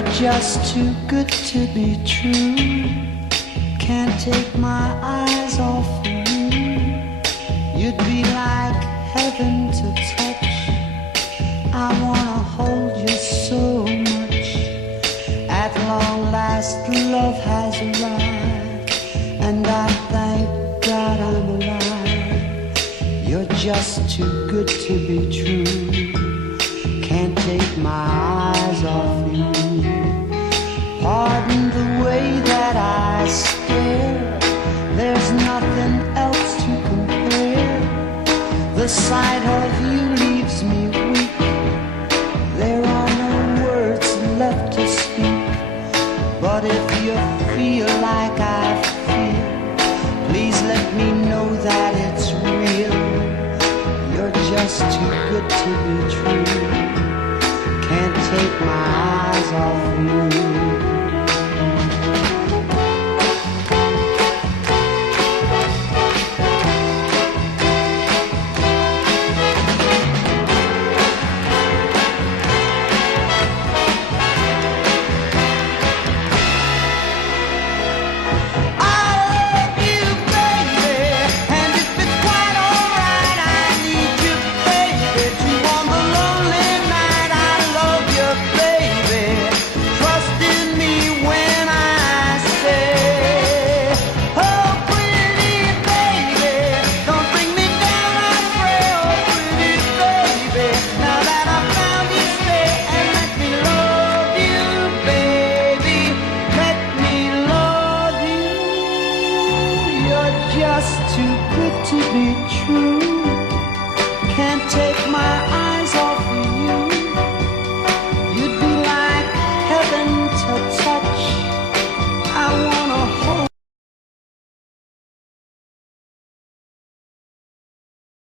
You're just too good to be true. Can't take my eyes off of you. You'd be like heaven to touch. I wanna hold you so much. At long last, love has arrived, and I thank God I'm alive. You're just too good to be true. Can't take my eyes off you. Pardon the way that I stare. There's nothing else to compare. The sight of you leaves me weak. There are no words left to speak. But if you feel like I feel, please let me know that it's real. You're just too good to be true. Can't take my eyes off you. Just too good to be true.